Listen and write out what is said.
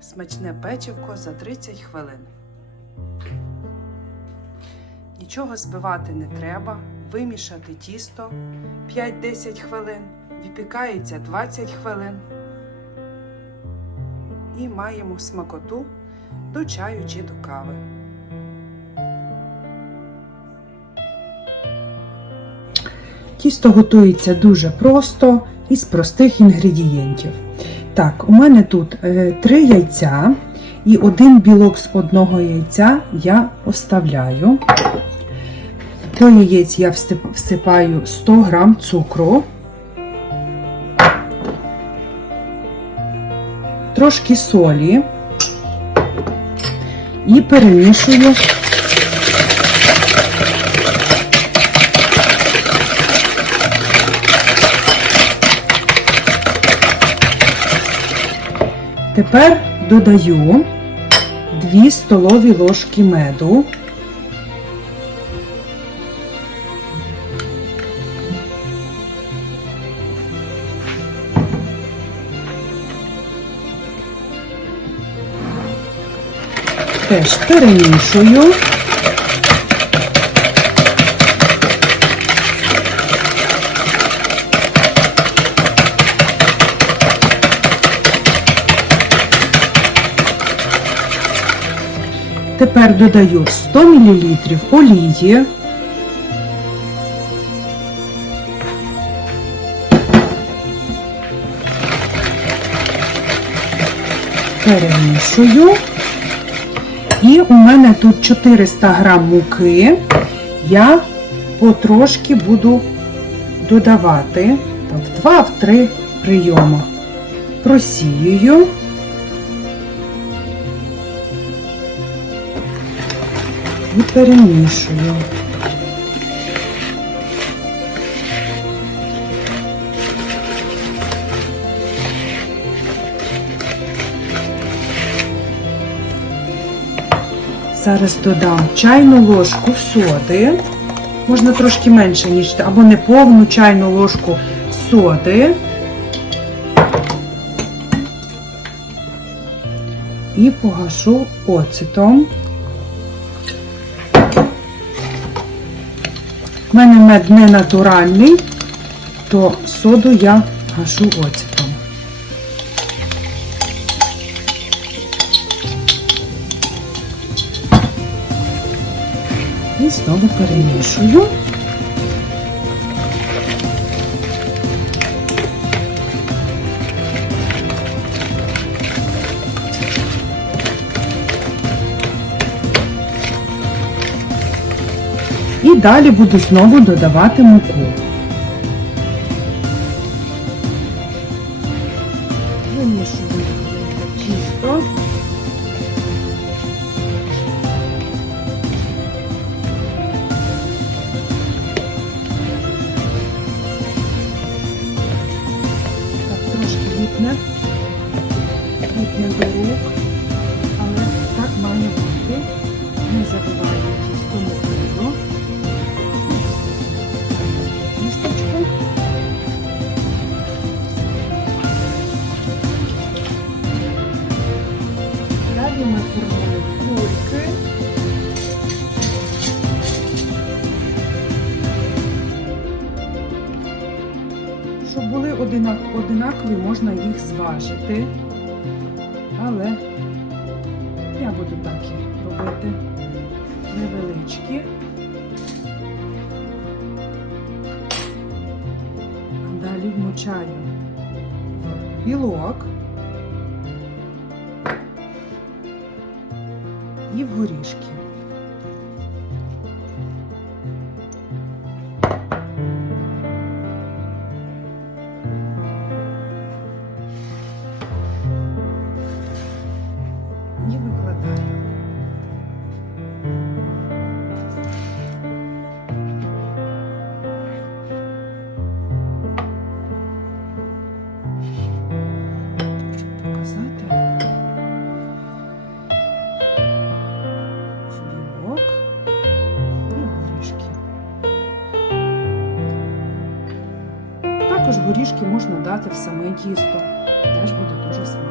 Смачне печивко за 30 хвилин. Нічого збивати не треба. Вимішати тісто 5-10 хвилин. Випікається 20 хвилин. І маємо смакоту до чаю чи до кави. Тісто готується дуже просто із простих інгредієнтів. Так, у мене тут е, три яйця і один білок з одного яйця я оставляю. До яєць я всипаю 100 грам цукру, трошки солі. І перемішую Тепер додаю 2 столові ложки меду. Теж перемішую. Тепер додаю 100 мл олії. Перемішую. І у мене тут 400 грам муки. Я потрошки буду додавати в 2-3 прийоми. Просіюю. І перемішую. Зараз додам чайну ложку соди. Можна трошки менше, ніж або не повну чайну ложку соди. І погашу оцетом. У мене мед не натуральний, то соду я гашу оцетом. І знову перемішую. Далі буду знову додавати муку. Вимішую. Так, трошки ліпне, ліпне до рук, одинакові, можна їх зважити. Але я буду так робити невеличкі. Далі вмочаю білок і в горішки. Також горішки можна дати в саме тісто. Теж буде дуже смачно.